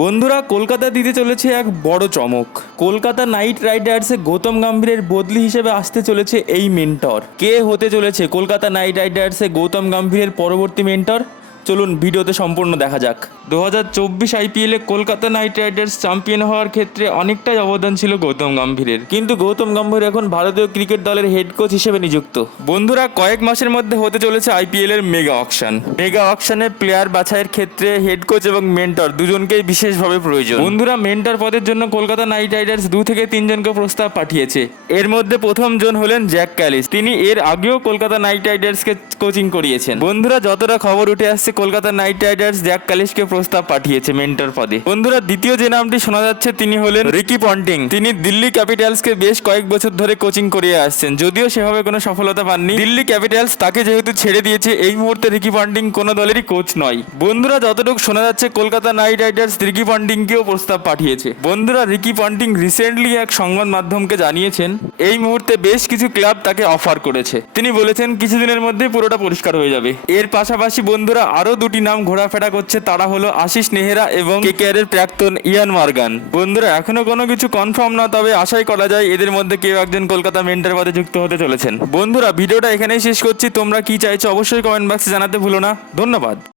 বন্ধুরা, কলকাতা দিতে চলেছে এক বড় চমক। কলকাতা নাইট রাইডার্সে গৌতম গম্ভীরের বদলি হিসেবে আসতে চলেছে এই মেন্টর। কে হতে চলেছে কলকাতা নাইট রাইডার্সে গৌতম গম্ভীরের পরবর্তী মেন্টর? চলুন ভিডিওতে সম্পূর্ণ দেখা যাক। 2024 আইপিএলে কলকাতা নাইট রাইডার্স চ্যাম্পিয়ন হওয়ার ক্ষেত্রে অনেকটাই অবদান ছিল গৌতম গম্ভীরের, কিন্তু গৌতম গম্ভীর এখন ভারতীয় ক্রিকেট দলের হেড কোচ হিসেবে নিযুক্ত। বন্ধুরা, কয়েক মাসের মধ্যে হতে চলেছে আইপিএল এর মেগা অকশন। মেগা অকশনে প্লেয়ার বাছাইয়ের ক্ষেত্রে হেড কোচ এবং মেন্টর দুজনকেই বিশেষভাবে প্রয়োজন। বন্ধুরা, মেন্টর পদের জন্য কলকাতা নাইট রাইডার্স 2 থেকে 3 জনকে প্রস্তাব পাঠিয়েছে। এর মধ্যে প্রথম জন হলেন জ্যাক ক্যালিস। তিনি এর আগেও কলকাতা নাইট রাইডার্সকে কোচিং করিয়েছেন। বন্ধুরা, যতটা খবর উঠে আসছে, কলকাতা নাইট রাইডার্স জ্যাক ক্যালিসকে প্রস্তাব পাঠিয়েছে মেন্টর পদে। বন্ধুরা, দ্বিতীয় যে নামটি শোনা যাচ্ছে তিনি হলেন রিকি পন্টিং। তিনি দিল্লি ক্যাপিটালসকে বেশ কয়েক বছর ধরে কোচিং করিয়ে আসছেন, যদিও সেভাবে কোনো সফলতা পাননি। দিল্লি ক্যাপিটালস তাকে যেহেতু ছেড়ে দিয়েছে, এই মুহূর্তে রিকি পন্টিং কোনো দলেরই কোচ নয়। বন্ধুরা, যতটুকু শোনা যাচ্ছে, কলকাতা নাইট রাইডার্স রিকি পন্টিংকেও প্রস্তাব পাঠিয়েছে। বন্ধুরা, রিকি পন্টিং রিসেন্টলি এক সংবাদ মাধ্যমকে জানিয়েছেন এই মুহূর্তে বেশ কিছু ক্লাব তাকে অফার করেছে। তিনি বলেছেন কিছুদিনের মধ্যেই পুরোটা পরিষ্কার হয়ে যাবে। এর পাশাপাশি বন্ধুরা, আরো দুটি নাম ঘোরাফেরা করছে, তারা হলো আশিস নেহরা এবং কেকেআর এর প্রাক্তন ইয়ান মর্গান। বন্ধুরা, এখনো কোনো কিছু কনফার্ম না, তবে আশাই করা যায় এদের মধ্যে কেউ একজন কলকাতা মেন্টর পদে যুক্ত হতে চলেছেন। বন্ধুরা, ভিডিওটা এখানেই শেষ করছি। তোমরা কি চাইছো অবশ্যই কমেন্ট বক্সে জানাতে ভুলো না। ধন্যবাদ।